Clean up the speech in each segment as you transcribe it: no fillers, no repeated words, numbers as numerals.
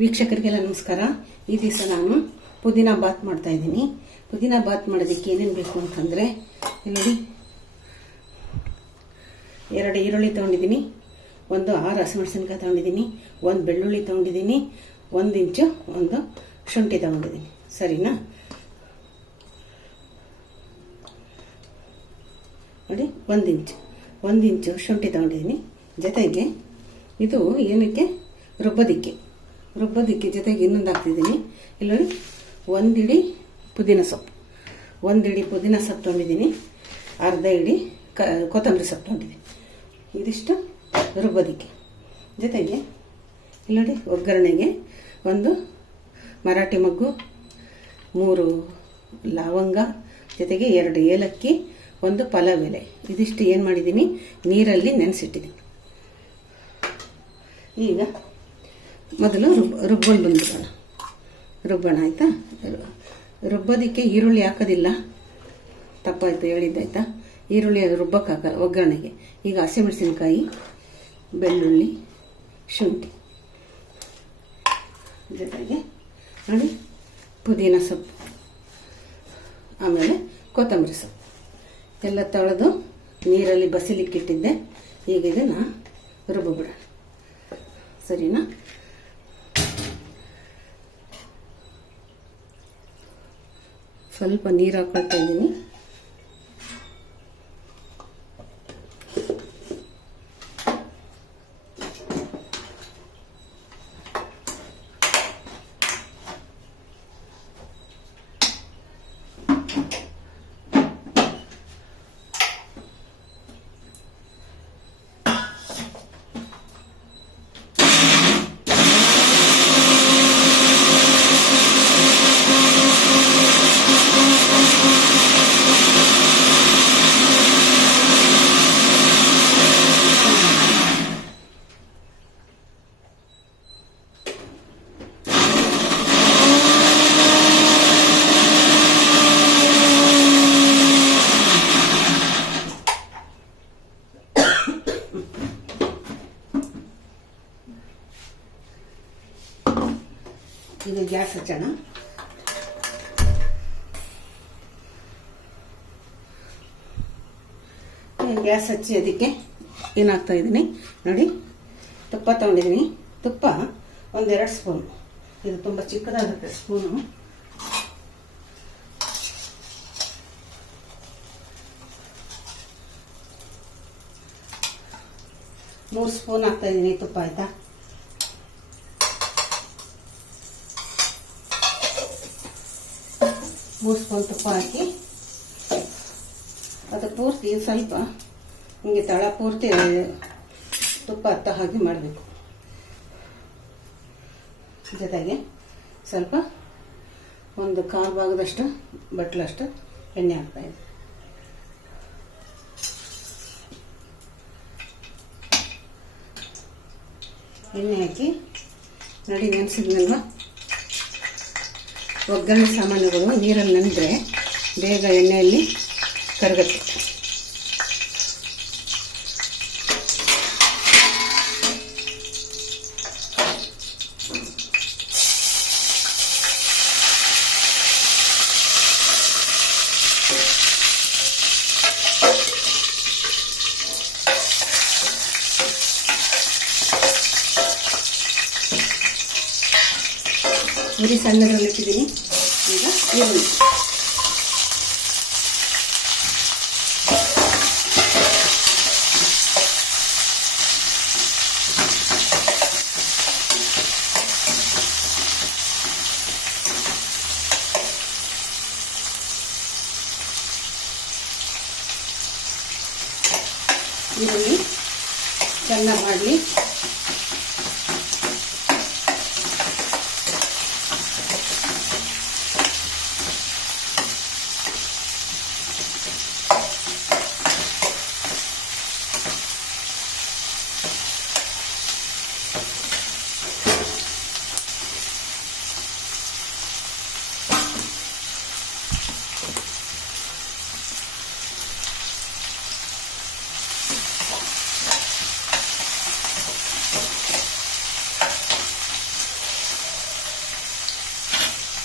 ವೀಕ್ಷಕರಿಗೆಲ್ಲ ನಮಸ್ಕಾರ. ಈ ದಿವಸ ನಾನು ಪುದೀನ ಬಾತ್ ಮಾಡ್ತಾ ಇದ್ದೀನಿ. ಪುದೀನ ಬಾತ್ ಮಾಡೋದಕ್ಕೆ ಏನೇನು ಬೇಕು ಅಂತಂದರೆ, ನೋಡಿ, 2 ಈರುಳ್ಳಿ ತೊಗೊಂಡಿದ್ದೀನಿ, 6 ಹಸಿಮೆಣಸಿನ್ಕಾಯಿ ತೊಗೊಂಡಿದ್ದೀನಿ, 1 ಬೆಳ್ಳುಳ್ಳಿ ತೊಗೊಂಡಿದ್ದೀನಿ, 1 ಇಂಚು ಶುಂಠಿ ತೊಗೊಂಡಿದ್ದೀನಿ. ಸರಿನಾ? ನೋಡಿ, 1 ಇಂಚು ಶುಂಠಿ ತೊಗೊಂಡಿದ್ದೀನಿ. ಜೊತೆಗೆ ಇದು ಏನಕ್ಕೆ ರುಬ್ಬೋದಕ್ಕೆ ಜೊತೆಗೆ ಇನ್ನೊಂದು ಹಾಕ್ತಿದ್ದೀನಿ. ಇಲ್ಲಿ ನೋಡಿ, 1 ಇಡಿ ಪುದೀನ ಸೊಪ್ಪು ತೊಗೊಂಡಿದ್ದೀನಿ, ಅರ್ಧ ಇಡಿ ಕೊತ್ತಂಬರಿ ಸೊಪ್ಪು ತೊಗೊಂಡಿದ್ದೀನಿ. ಇದಿಷ್ಟು ರುಬ್ಬೋದಕ್ಕೆ. ಜೊತೆಗೆ ಇಲ್ಲಿ ನೋಡಿ, ಒಗ್ಗರಣೆಗೆ 1 ಮರಾಠಿ ಮೊಗ್ಗು, 3 ಲವಂಗ, ಜೊತೆಗೆ 2 ಏಲಕ್ಕಿ, 1 ಪಲಾವ್ ಎಲೆ. ಇದಿಷ್ಟು ಏನು ಮಾಡಿದ್ದೀನಿ, ನೀರಲ್ಲಿ ನೆನೆಸಿಟ್ಟಿದ್ದೀನಿ. ಈಗ ಮೊದಲು ರುಬ್ಕೊಂಡು ರುಬ್ಬೋಣ ಆಯಿತಾ? ರುಬ್ಬೋದಕ್ಕೆ ಈರುಳ್ಳಿ ಹಾಕೋದಿಲ್ಲ, ತಪ್ಪಾಯ್ತು ಹೇಳಿದ್ದಾಯ್ತಾ. ಈರುಳ್ಳಿ ರುಬ್ಬಕ್ಕೆ ಹಾಕಲ್ಲ ಒಗ್ಗರಣೆಗೆ. ಈಗ ಹಸಿಮೆಣಸಿನ್ಕಾಯಿ, ಬೆಳ್ಳುಳ್ಳಿ, ಶುಂಠಿ, ಜೊತೆಗೆ ನೋಡಿ ಪುದೀನ ಸೊಪ್ಪು, ಆಮೇಲೆ ಕೊತ್ತಂಬರಿ ಸೊಪ್ಪು ಎಲ್ಲ ತೊಳೆದು ನೀರಲ್ಲಿ ಬಸಿಲಿಕ್ಕಿಟ್ಟಿದ್ದೆ. ಈಗ ಇದನ್ನು ರುಬ್ಬಿಬಿಡೋಣ. ಸರಿನಾ? ಸ್ವಲ್ಪ ನೀರು ಹಾಕೊಳ್ತಾ ಇದ್ದೀನಿ. ಈಗ ಗ್ಯಾಸ್ ಹಚ್ಚೋಣ. ಗ್ಯಾಸ್ ಹಚ್ಚಿ ಅದಕ್ಕೆ ಏನಾಗ್ತಾ ಇದ್ದೀನಿ ನೋಡಿ, ತುಪ್ಪ ತೊಗೊಂಡಿದ್ದೀನಿ. ತುಪ್ಪ 1-2 ಸ್ಪೂನ್. ಇದು ತುಂಬ ಚಿಕ್ಕದಾಗುತ್ತೆ ಸ್ಪೂನು. ಮೂರು ಸ್ಪೂನ್ ಹಾಕ್ತಾ ಇದ್ದೀನಿ ತುಪ್ಪ. ಆಯ್ತಾ? ಮೂರು ಸ್ಪೂನ್ ತುಪ್ಪ ಹಾಕಿ ಅದು ಪೂರ್ತಿ ಸ್ವಲ್ಪ ಹಿಂಗೆ ತಳ ಪೂರ್ತಿ ತುಪ್ಪ ಹತ್ತ ಹಾಗೆ ಮಾಡಬೇಕು. ಜೊತೆಗೆ ಸ್ವಲ್ಪ 1/4 ಭಾಗದಷ್ಟು ಬಟ್ಲಷ್ಟು ಎಣ್ಣೆ ಹಾಕ್ತಾಯಿದ್ದೆ. ಎಣ್ಣೆ ಹಾಕಿ ನೋಡಿ, ನೆನೆಸಿದ್ನಲ್ವ, ಒಗ್ಗರಣೆ ಸಾಮಾನುಗಳು ನೀರಲ್ಲಿ ನೆನೆದ್ರೆ ಬೇಗ ಎಣ್ಣೆಯಲ್ಲಿ ಕರಗುತ್ತೆ. ಉರಿ ಸಣ್ಣದ್ರಲ್ಲಿ ಇಟ್ಟಿದ್ದೀನಿ. ಈಗ ಈರುಳ್ಳಿ ಚೆನ್ನಾಗಿ ಮಾಡಲಿ.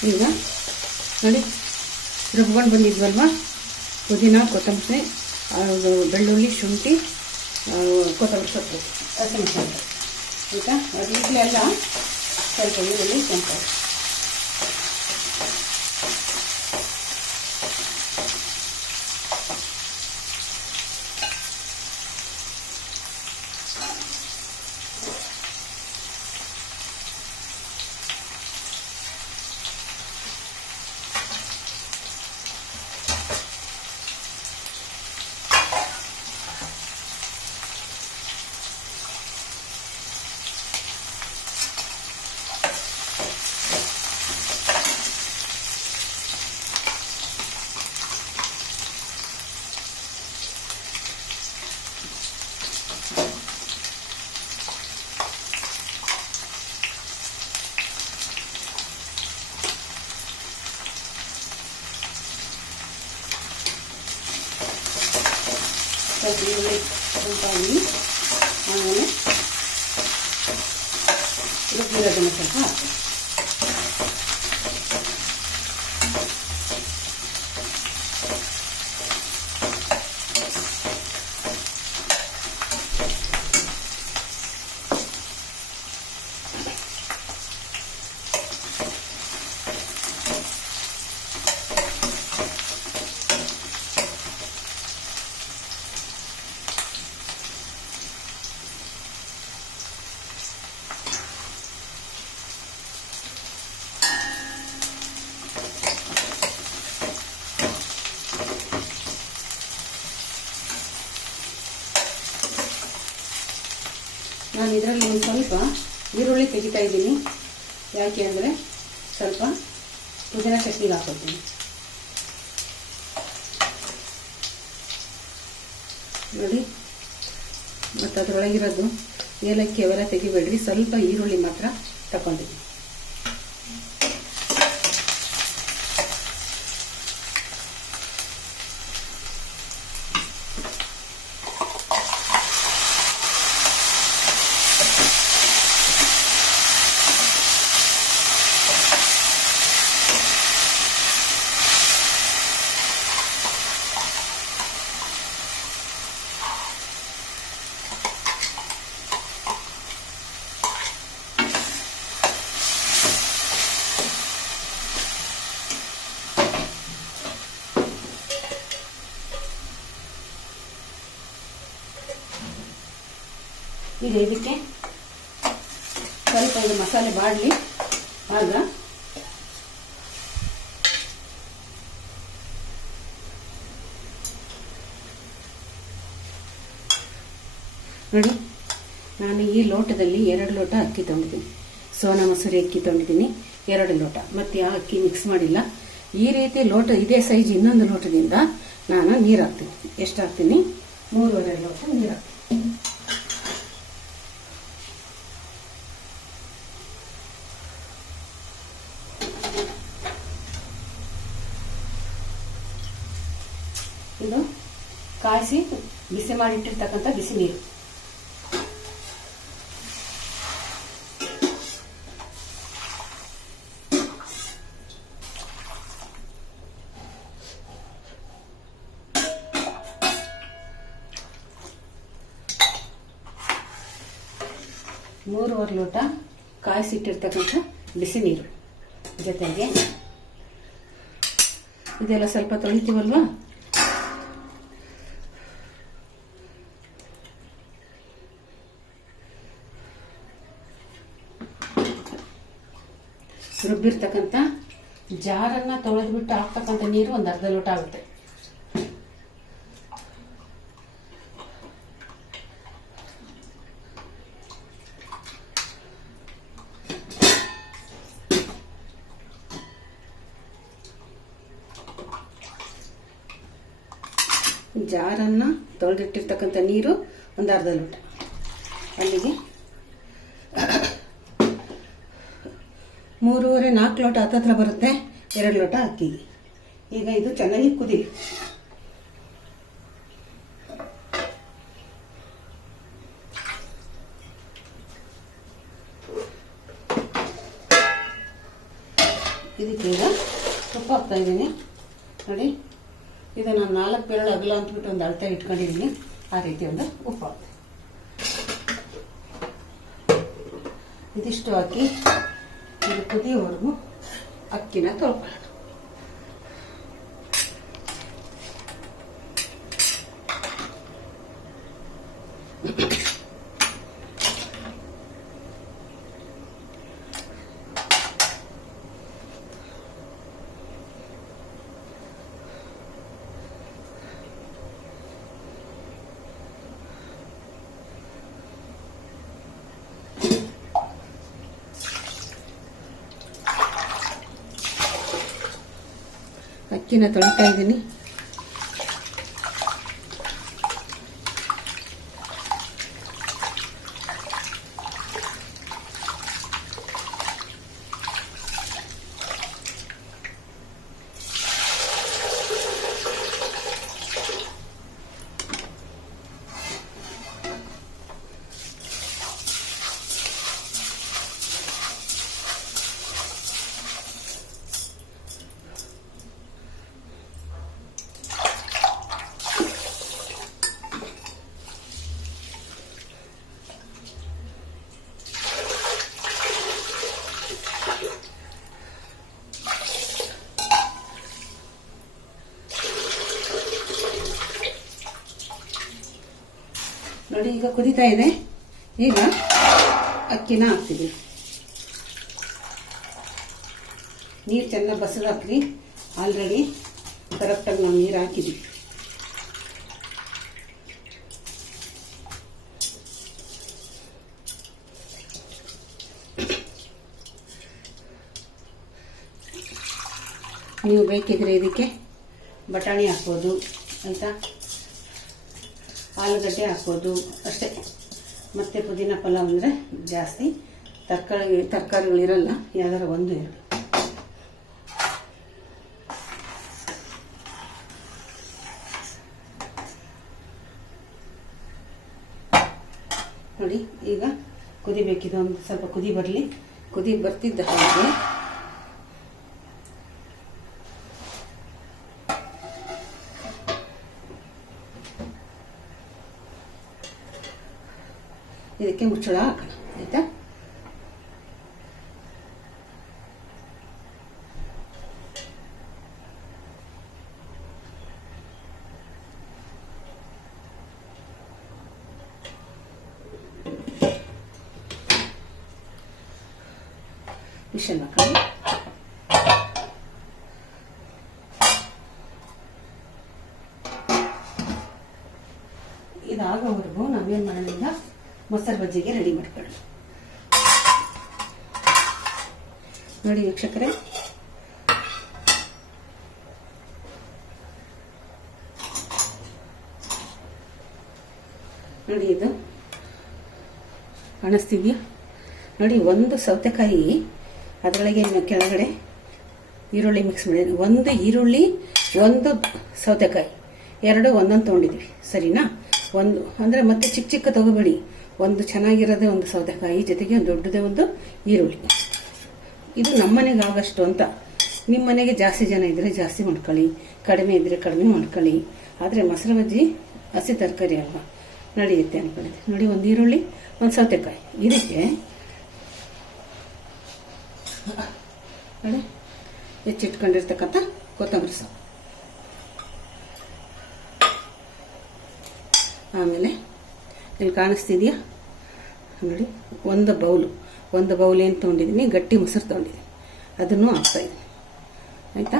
ಈಗ ನೋಡಿ ರುಬ್ಕೊಂಡು ಬಂದಿದ್ವಲ್ವ, ಪುದೀನ, ಕೊತ್ತಂಬರಿ, ಬೆಳ್ಳುಳ್ಳಿ, ಶುಂಠಿ, ಕೊತ್ತಂಬರಿ ಸೊಪ್ಪು, ಹಸಿಮೆಣಸಿನಕಾಯಿ. ಈಗ ಅದು ಈಗಲೆಲ್ಲ ಸ್ವಲ್ಪ ಈರುಳ್ಳಿ ಕೆಂಪು. ಸ್ವಲ್ಪ ಈರುಳ್ಳಿ ಸ್ವಲ್ಪ ಹಾಕಿ ಆಮೇಲೆ ರುಬ್ಬಿರೋದನ್ನು ಸ್ವಲ್ಪ ಹಾಕಿ. ನಾನು ಇದರಲ್ಲಿ ಒಂದು ಸ್ವಲ್ಪ ಈರುಳ್ಳಿ ತೆಗಿತಾ ಇದ್ದೀನಿ. ಯಾಕೆ ಅಂದರೆ ಸ್ವಲ್ಪ ಪುದೀನ ಚಟ್ನಿಗೆ ಹಾಕೋತೀನಿ. ನೋಡಿ, ಮತ್ತು ಅದರೊಳಗಿರೋದು ಏಲಕ್ಕಿ ಅವೆಲ್ಲ ತೆಗಿಬೇಡ್ರಿ, ಸ್ವಲ್ಪ ಈರುಳ್ಳಿ ಮಾತ್ರ ತಗೊಂಡಿದ್ದೀನಿ. ಈಗ ಇದಕ್ಕೆ ಸ್ವಲ್ಪ ಇದು ಮಸಾಲೆ ಬಾಡಲಿ. ಆಗ ನೋಡಿ, ನಾನು ಈ ಲೋಟದಲ್ಲಿ 2 ಲೋಟ ಅಕ್ಕಿ ತೊಗೊಂಡಿದ್ದೀನಿ. ಸೋನಾ ಮಸೂರಿ ಅಕ್ಕಿ ತೊಗೊಂಡಿದ್ದೀನಿ 2 ಲೋಟ. ಮತ್ತು ಯಾವ ಅಕ್ಕಿ ಮಿಕ್ಸ್ ಮಾಡಿಲ್ಲ. ಈ ರೀತಿ ಲೋಟ ಇದೇ ಸೈಜ್ ಇನ್ನೊಂದು ಲೋಟದಿಂದ ನಾನು ನೀರು ಹಾಕ್ತೀನಿ. ಎಷ್ಟು ಹಾಕ್ತೀನಿ? 3.5 ಲೋಟ ನೀರು ಹಾಕ್ತೀನಿ. ಇದು ಕಾಯಿಸಿ ಬಿಸಿ ಮಾಡಿಟ್ಟಿರ್ತಕ್ಕಂಥ ಬಿಸಿ ನೀರು. ಮೂರುವರೆ ಲೋಟ ಕಾಯಿಸಿಟ್ಟಿರ್ತಕ್ಕಂಥ ಬಿಸಿ ನೀರು ಜೊತೆಗೆ ಇದೆಲ್ಲ ಸ್ವಲ್ಪ ತೊಳಿತೀವಲ್ವಾ, ರುಬ್ಬಿರ್ತಕ್ಕಂಥ ಜಾರನ್ನ ತೊಳೆದ್ಬಿಟ್ಟು ಹಾಕ್ತಕ್ಕಂಥ ನೀರು ಒಂದು ಅರ್ಧ ಲೋಟ ಆಗುತ್ತೆ. ಜಾರನ್ನ ತೊಳೆದಿಟ್ಟಿರ್ತಕ್ಕಂಥ ನೀರು ಒಂದು ಅರ್ಧ ಲೋಟ. ಅಲ್ಲಿಗೆ 3.5-4 ಲೋಟ ಹತ್ತತ್ರ ಬರುತ್ತೆ. 2 ಲೋಟ ಅಕ್ಕಿಗೆ. ಈಗ ಇದು ಚೆನ್ನಾಗಿ ಕುದಿಲಿ. ಇದಕ್ಕೆ ಈಗ ಉಪ್ಪು ಹಾಕ್ತಾ ಇದ್ದೀನಿ ನೋಡಿ. ಇದು ನಾನು 4 ಬೆರಳು ಅಗಲ ಅಂತಬಿಟ್ಟು ಒಂದು ಅಳತೆ ಇಟ್ಕೊಂಡಿದ್ದೀನಿ. ಆ ರೀತಿ ಒಂದು ಉಪ್ಪು ಹಾಕ್ತೀನಿ. ಇದಿಷ್ಟು ಹಾಕಿ ಇದು ಕುದಿಯೋವರೆಗೂ ಅಕ್ಕಿನ ತೊಳ್ಕೊಳ್ಳೋಣ. ಅಕ್ಕಿನ ತೊಳಿತಾ ಇದ್ದೀನಿ. ನೋಡಿ ಈಗ ಕುದೀತಾ ಇದೆ. ಈಗ ಅಕ್ಕಿನ ಹಾಕ್ತೀವಿ. ನೀರು ಚೆನ್ನಾಗಿ ಬಸದು ಹಾಕ್ರಿ. ಆಲ್ರೆಡಿ ಕರೆಕ್ಟಾಗಿ ನಾವು ನೀರು ಹಾಕಿದ್ವಿ. ನೀವು ಬೇಕಿದ್ರೆ ಇದಕ್ಕೆ ಬಟಾಣಿ ಹಾಕ್ಬೋದು ಆಯಿತಾ, ಆಲೂಗಡ್ಡೆ ಹಾಕ್ಬೋದು ಅಷ್ಟೇ. ಮತ್ತು ಪುದೀನ ಪಲಾವ್ ಅಂದರೆ ಜಾಸ್ತಿ ತರಕಾರಿಗಳಿರಲ್ಲ, ಯಾವ್ದಾರ 1-2. ನೋಡಿ ಈಗ ಕುದಿಬೇಕಿದೆ. ಒಂದು ಸ್ವಲ್ಪ ಕುದಿ ಬರಲಿ. ಕುದಿ ಬರ್ತಿದ್ದ ಹಾಗೆ ಇದಕ್ಕೆ ಮುಚ್ಚಳ ಹಾಕೋಣ ಆಯ್ತಾ. ವಿಷಲ್ ಹಾಕೋಣ. ಇದಾಗೋವರೆಗೂ ನಾವೇನ್ ಮಾಡೋದ್ರಿಂದ ಮೊಸರು ಬಜ್ಜಿಗೆ ರೆಡಿ ಮಾಡ್ಕೊಳ್ಳಿ. ನೋಡಿ ವೀಕ್ಷಕರೇ, ನೋಡಿ ಇದು ಕಾಣಿಸ್ತಿದ್ಯಾ? ನೋಡಿ ಒಂದು ಸೌತೆಕಾಯಿ, ಅದರೊಳಗೆ ಕೆಳಗಡೆ ಈರುಳ್ಳಿ ಮಿಕ್ಸ್ ಮಾಡಿದ್ವಿ. ಒಂದು ಈರುಳ್ಳಿ, ಒಂದು ಸೌತೆಕಾಯಿ, ಎರಡು ಒಂದೊಂದು ತೊಗೊಂಡಿದ್ವಿ. ಸರಿನಾ? ಒಂದು ಅಂದರೆ ಮತ್ತೆ ಚಿಕ್ಕ ಚಿಕ್ಕ ತಗೋಬೇಡಿ. ಒಂದು ಚೆನ್ನಾಗಿರೋದೇ ಒಂದು ಸೌತೆಕಾಯಿ, ಜೊತೆಗೆ ಒಂದು ದೊಡ್ಡದೇ ಒಂದು ಈರುಳ್ಳಿ. ಇದು ನಮ್ಮ ಮನೆಗೆ ಆಗಷ್ಟು ಅಂತ. ನಿಮ್ಮ ಮನೆಗೆ ಜಾಸ್ತಿ ಜನ ಇದ್ದರೆ ಜಾಸ್ತಿ ಮಾಡ್ಕೊಳ್ಳಿ, ಕಡಿಮೆ ಇದ್ದರೆ ಕಡಿಮೆ ಮಾಡ್ಕೊಳ್ಳಿ. ಆದರೆ ಮೊಸರು ಬಜ್ಜಿ ಹಸಿ ತರಕಾರಿ ಅಲ್ವಾ, ನಡೆಯುತ್ತೆ ಅಂದ್ಕೊಂಡಿದ್ದೆ. ನೋಡಿ ಒಂದು ಈರುಳ್ಳಿ, ಒಂದು ಸೌತೆಕಾಯಿ. ಇದಕ್ಕೆ ನೋಡಿ ಹೆಚ್ಚಿಟ್ಕೊಂಡಿರ್ತಕ್ಕಂಥ ಕೊತ್ತಂಬರಿ ಸೊಪ್ಪು, ಆಮೇಲೆ ಇಲ್ಲಿ ಕಾಣಿಸ್ತಿದೆಯಾ ನೋಡಿ ಒಂದು ಬೌಲ್ ಏನು ತೊಗೊಂಡಿದ್ದೀನಿ, ಗಟ್ಟಿ ಮೊಸರು ತೊಗೊಂಡಿದ್ದೀನಿ, ಅದನ್ನು ಹಾಕ್ತಾಯಿದ್ದೀನಿ ಆಯಿತಾ.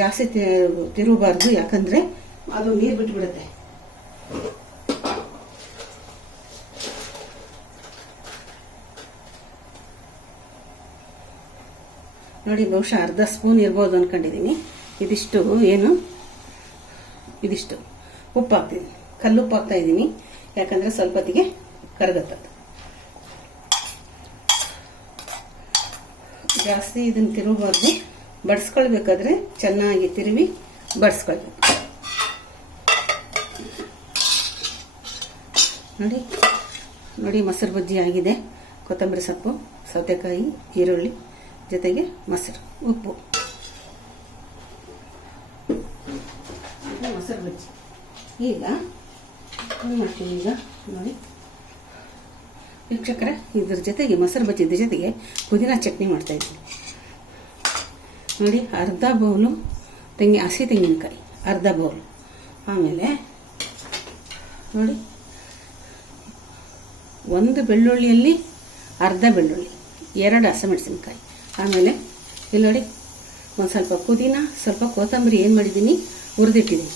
ಜಾಸ್ತಿ ತಿರುಗಬಾರ್ದು, ಯಾಕಂದರೆ ಅದು ನೀರು ಬಿಟ್ಬಿಡುತ್ತೆ. ನೋಡಿ ಬಹುಶಃ ಅರ್ಧ ಸ್ಪೂನ್ ಇರ್ಬೋದು ಅಂದ್ಕೊಂಡಿದ್ದೀನಿ. ಇದಿಷ್ಟು ಇದಿಷ್ಟು ಉಪ್ಪು ಹಾಕ್ತಿದ್ದೀನಿ, ಕಲ್ಲುಪ್ಪು ಹಾಕ್ತಾ ಇದ್ದೀನಿ, ಯಾಕಂದರೆ ಸ್ವಲ್ಪ ಹೊತ್ತಿಗೆ ಕರಗತ್ತದು. ಜಾಸ್ತಿ ಇದನ್ನು ತಿರುಗಬಾರ್ದು, ಬಡಿಸ್ಕೊಳ್ಬೇಕಾದ್ರೆ ಚೆನ್ನಾಗಿ ತಿರುವಿ ಬಡಿಸ್ಕೊಳ್ಬೇಕು. ನೋಡಿ ನೋಡಿ ಮೊಸರು ಬಜ್ಜಿ ಆಗಿದೆ. ಕೊತ್ತಂಬರಿ ಸೊಪ್ಪು, ಸೌತೆಕಾಯಿ, ಈರುಳ್ಳಿ ಜೊತೆಗೆ ಮೊಸರು, ಉಪ್ಪು. ಮೊಸರು ಬಜ್ಜಿ ಈಗ ಏನು ಮಾಡ್ತೀನಿ ಈಗ ನೋಡಿ ವೀಕ್ಷಕರೇ, ಇದ್ರ ಜೊತೆಗೆ ಮೊಸರು ಬಜ್ಜಿದ ಜೊತೆಗೆ ಪುದೀನ ಚಟ್ನಿ ಮಾಡ್ತಾಯಿದ್ದೀನಿ ನೋಡಿ. ಅರ್ಧ ಬೌಲು ಹಸಿ ತೆಂಗಿನಕಾಯಿ, ಅರ್ಧ ಬೌಲು. ಆಮೇಲೆ ನೋಡಿ, ಒಂದು ಬೆಳ್ಳುಳ್ಳಿಯಲ್ಲಿ ಅರ್ಧ ಬೆಳ್ಳುಳ್ಳಿ, 2 ಹಸಿಮೆಣಸಿನ್ಕಾಯಿ. ಆಮೇಲೆ ಇಲ್ಲಿ ನೋಡಿ ಒಂದು ಸ್ವಲ್ಪ ಪುದೀನ, ಸ್ವಲ್ಪ ಕೊತ್ತಂಬರಿ ಏನು ಮಾಡಿದ್ದೀನಿ ಹುರಿದಿಟ್ಟಿದ್ದೀನಿ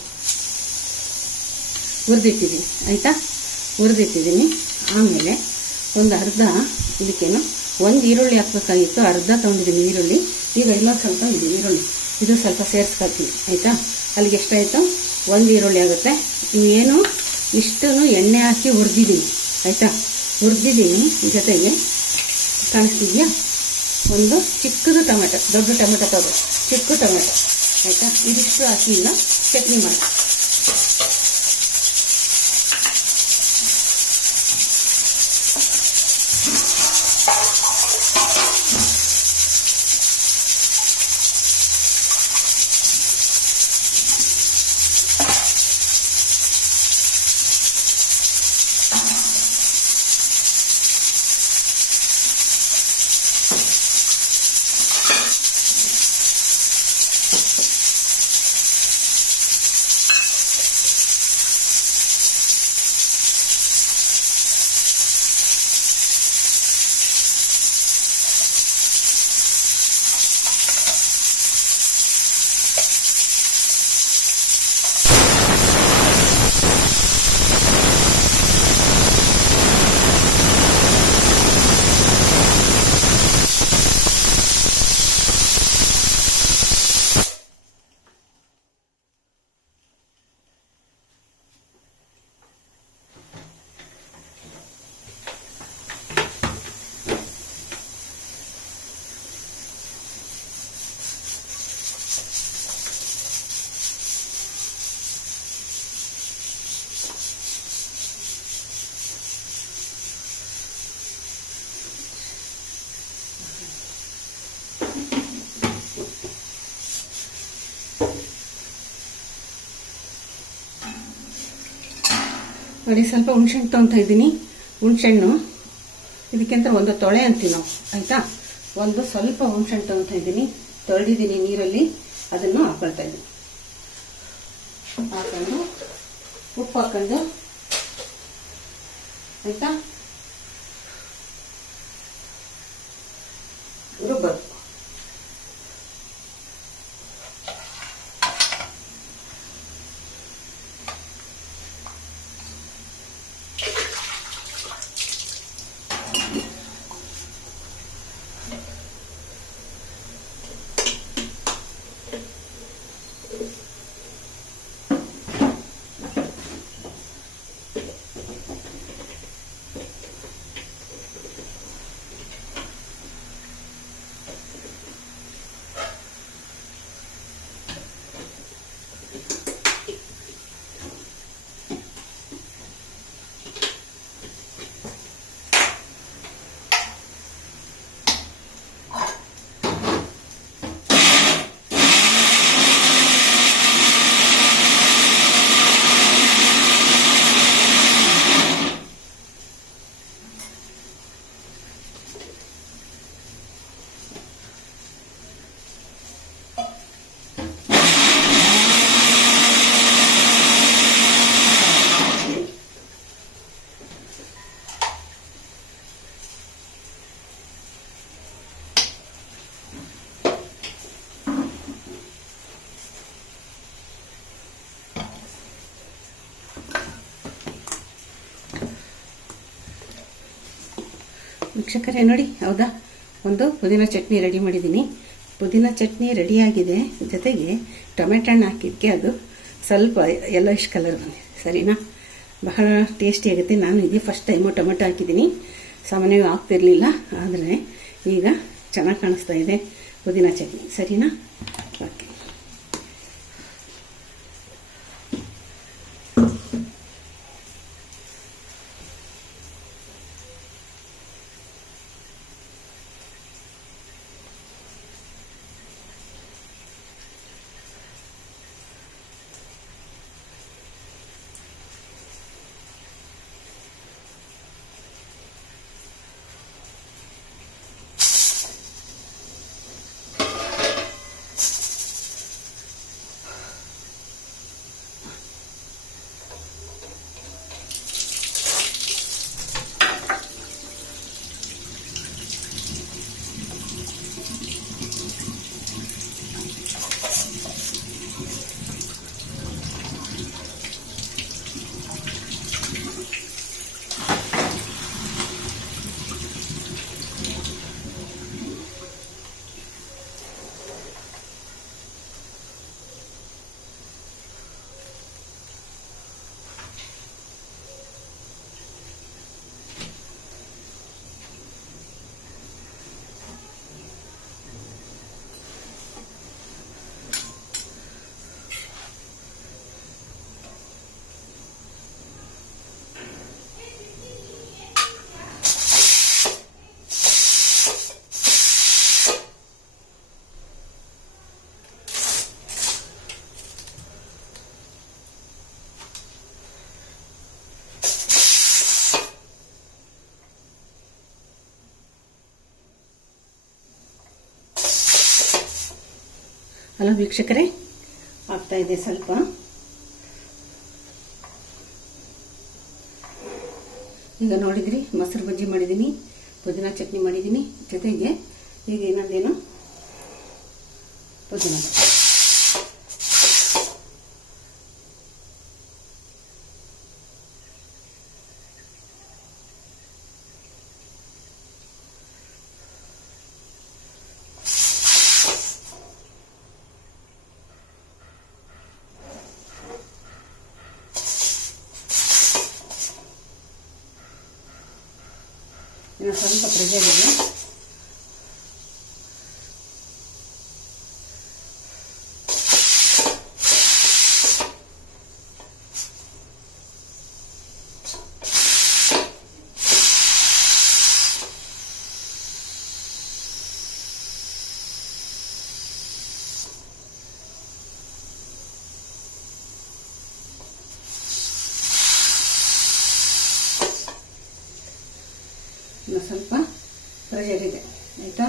ಆಯಿತಾ, ಹುರಿದಿಟ್ಟಿದ್ದೀನಿ. ಆಮೇಲೆ ಒಂದು ಅರ್ಧ ಇದಕ್ಕೇನು ಒಂದು ಈರುಳ್ಳಿ ಹಾಕ್ಬೇಕಾಗಿತ್ತು, ಅರ್ಧ ತೊಗೊಂಡಿದ್ದೀನಿ ಈರುಳ್ಳಿ. ಈಗ ಇನ್ನೊಂದು ಸ್ವಲ್ಪ ಈರುಳ್ಳಿ ಇದು ಸ್ವಲ್ಪ ಸೇರಿಸ್ಕೊಳ್ತೀನಿ ಆಯಿತಾ. ಅಲ್ಲಿಗೆ ಎಷ್ಟಾಯಿತು, 1 ಈರುಳ್ಳಿ ಆಗುತ್ತೆ. ಇನ್ನೇನು ಇಷ್ಟೂ ಎಣ್ಣೆ ಹಾಕಿ ಹುರಿದಿದ್ದೀನಿ ಆಯಿತಾ, ಹುರಿದಿದ್ದೀನಿ. ಜೊತೆಗೆ ಕಾಣಿಸ್ತಿದೆಯಾ, ಒಂದು ಚಿಕ್ಕದು ಟೊಮೆಟೊ, ದೊಡ್ಡ ಟೊಮೆಟೊ ತಗೋ, ಚಿಕ್ಕ ಟೊಮೆಟೊ ಆಯಿತಾ. ಇದಿಷ್ಟು ಹಾಕಿ ಈಗ ಚಟ್ನಿ ಮಾಡಿ. ನೋಡಿ ಸ್ವಲ್ಪ ಹುಣಸೆಹಣ್ಣು ತೊಗೊತಾ ಇದ್ದೀನಿ. ಹುಣಸೆಹಣ್ಣು ಇದಕ್ಕಿಂತ ಒಂದು ತೊಳೆ ಅಂತೀವಿ ನಾವು ಆಯಿತಾ. ಒಂದು ಸ್ವಲ್ಪ ಹುಣಸೆಹಣ್ಣು ತೊಗೊತಾ ಇದ್ದೀನಿ, ತೊಳೆದಿದ್ದೀನಿ ನೀರಲ್ಲಿ, ಅದನ್ನು ಹಾಕೊಳ್ತಾ ಇದ್ದೀನಿ. ಹಾಕೊಂಡು ಉಪ್ಪು ಹಾಕೊಂಡು ಆಯಿತಾ ರುಬ್ಬರು. ವೀಕ್ಷಕರೇ ನೋಡಿ, ಹೌದಾ, ಒಂದು ಪುದೀನ ಚಟ್ನಿ ರೆಡಿ ಮಾಡಿದ್ದೀನಿ. ಪುದೀನ ಚಟ್ನಿ ರೆಡಿಯಾಗಿದೆ. ಜೊತೆಗೆ ಟೊಮೆಟೊ ಹಣ್ಣು ಹಾಕಿದ್ದಕ್ಕೆ ಅದು ಸ್ವಲ್ಪ ಯೆಲ್ಲೋಯಿಶ್ ಕಲರ್ ಬಂದಿದೆ. ಸರಿನಾ, ಬಹಳ ಟೇಸ್ಟಿ ಆಗುತ್ತೆ. ನಾನು ಇದೇ ಫಸ್ಟ್ ಟೈಮು ಟೊಮೆಟೊ ಹಾಕಿದ್ದೀನಿ, ಸಾಮಾನ್ಯವಾಗಿ ಹಾಕ್ತಿರ್ಲಿಲ್ಲ. ಆದರೆ ಈಗ ಚೆನ್ನಾಗಿ ಕಾಣಿಸ್ತಾ ಇದೆ ಪುದೀನ ಚಟ್ನಿ. ಸರಿನಾ, ಓಕೆ. ಅಲ್ಲ ವೀಕ್ಷಕರೇ, ಆಗ್ತಾ ಇದೆ ಸ್ವಲ್ಪ. ಈಗ ನೋಡಿದ್ರಿ, ಮೊಸರು ಬಜ್ಜಿ ಮಾಡಿದ್ದೀನಿ, ಪುದೀನ ಚಟ್ನಿ ಮಾಡಿದ್ದೀನಿ, ಜೊತೆಗೆ ಈಗ ಇನ್ನೊಂದೇನು ಪುದೀನ ಇನ್ನು ಸ್ವಲ್ಪ ಪ್ರೆಷರ್ ಇದೆ. ಇನ್ನು ಸ್ವಲ್ಪ ಪ್ರೆಷರ್ ಇದೆ, ಆಯಿತಾ?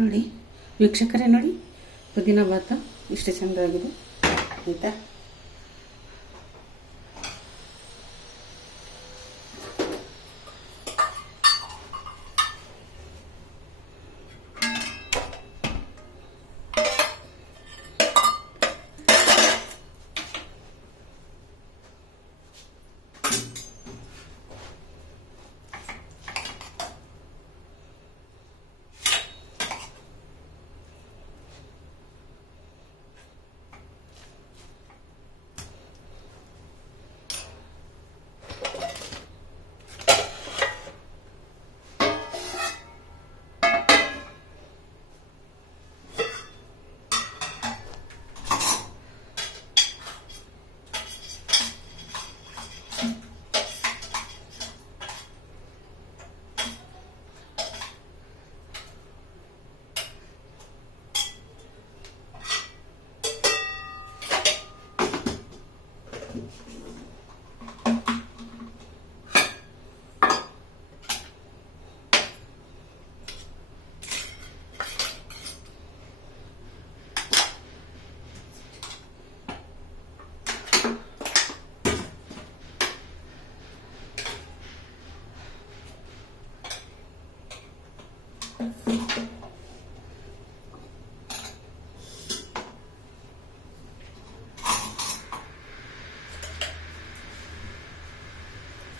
ನೋಡಿ ವೀಕ್ಷಕರೇ, ನೋಡಿ ಪುದೀನ ಬಾತು ಇಷ್ಟು ಚೆಂದಾಗಿದೆ, ಆಯಿತಾ?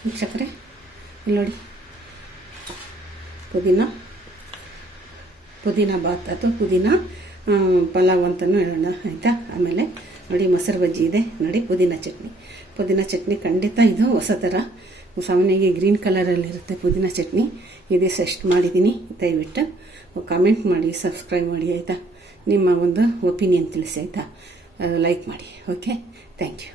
ವೀಕ್ಷಕರೇ, ಇಲ್ಲಿ ನೋಡಿ ಪುದೀನ ಬಾತ್ ಅಥವಾ ಪುದೀನ ಪಲಾವ್ ಅಂತಲೂ ಹೇಳೋಣ, ಆಯಿತಾ? ಆಮೇಲೆ ನೋಡಿ ಮೊಸರು ಬಜ್ಜಿ ಇದೆ, ನೋಡಿ ಪುದೀನ ಚಟ್ನಿ ಖಂಡಿತ ಇದು ಹೊಸ ಥರ. ಸಾಮಾನ್ಯವಾಗಿ ಗ್ರೀನ್ ಕಲರಲ್ಲಿರುತ್ತೆ ಪುದೀನ ಚಟ್ನಿ. ಇದೇ ಸೆಸ್ಟ್ ಮಾಡಿದ್ದೀನಿ, ದಯವಿಟ್ಟು ಕಾಮೆಂಟ್ ಮಾಡಿ, ಸಬ್ಸ್ಕ್ರೈಬ್ ಮಾಡಿ, ಆಯಿತಾ? ನಿಮ್ಮ ಒಂದು ಒಪಿನಿಯನ್ ತಿಳಿಸಿ, ಆಯಿತಾ? ಲೈಕ್ ಮಾಡಿ. Okay, thank you.